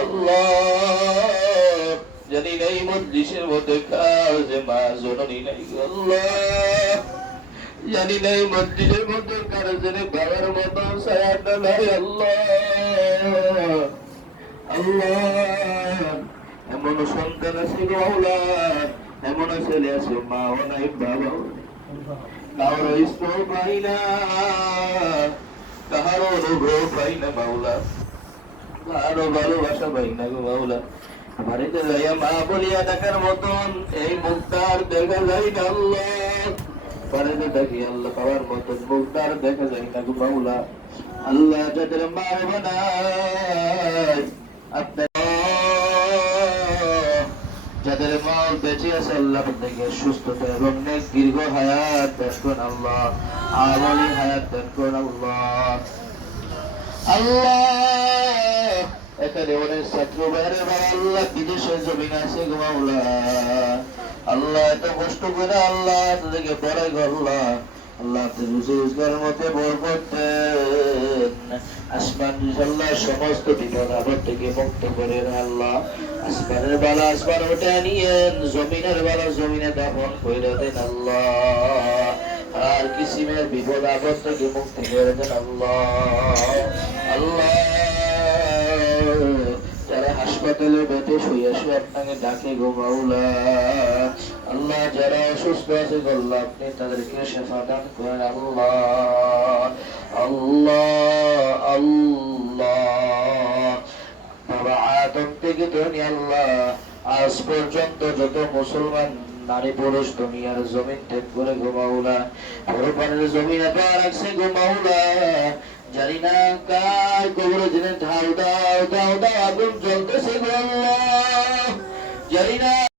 আল্লাহ জানি না এই মজলিসের মধ্যে কার যে মা জননী নাই আল্লাহ, জানি না এই মজলিসের মধ্যে কার যে বাবার মতো ছায়াটা নাই আল্লাহ। আল্লাহ এমন সন্তান আছে গো আল্লাহ, এমন ছেলে আছে মাও নাই বাবাও নাই, কারো স্নেহ পাই না, কারো অনুগ্রহ পাই না মাওলা, কারো ভালোবাসা পাই না গো মাওলা। বাড়িতে যাইয়া মা বলিয়া ডাকার মতন এই মুখটার দেখা যায় না আল্লাহ, বাড়িতে দেখি আল্লাহ পাওয়ার মতন মুখটার দেখা যায় না গো মাওলা। আল্লাহ যাদের মা বানায় আপনার যাদের মা বেঁচে আছে আল্লাহ থেকে সুস্থতা এবং নেক দীর্ঘ হায়াত দান করুন আল্লাহ, আমলি হায়াত দান করুন আল্লাহ। আল্লাহ এখানে অনেক ছাত্র বাইরে আল্লাহ বিদেশে জমিন আছে গো মাওলা, আল্লাহ এত কষ্ট করে আল্লাহ তাদেরকে পড়াই গো আল্লাহ, আল্লাহ রোজগারের মধ্যে বর করতেন, আসমান আল্লাহ সমস্ত বিপদ আপদ থেকে মুক্ত করেন আল্লাহ, আসমানের বালা আসমান ওটা নিয়েন, জমিনের বালা জমিনে দাফন করে দেন আল্লাহ, আর কিসিমের বিপদ আপদ থেকে মুক্তি করে দেন আল্লাহ। আল্লাহ যারা হাসপাতালে বেঁধে শুয়ে শুয়ে আপনাকে ডাকে গো মাওলা, আল্লাহ যারা অসুস্থ আছে আল্লাহ আপনি তাদেরকে শেফা দান করেন আল্লাহ। আল্লাহ আল্লাহ বাবা আদম থেকে তুমি আল্লাহ আজ পর্যন্ত যত মুসলমান নারী পুরুষ দুনিয়ার জমিন ত্যাগ করে গো মাওলা, পরপারের জমিনে পা রাখছে গো মাওলা, জানি না কার কবরে দিনে ঢাল দাও দাও দাও আগুন জ্বলতেছে গো আল্লাহ, জানি না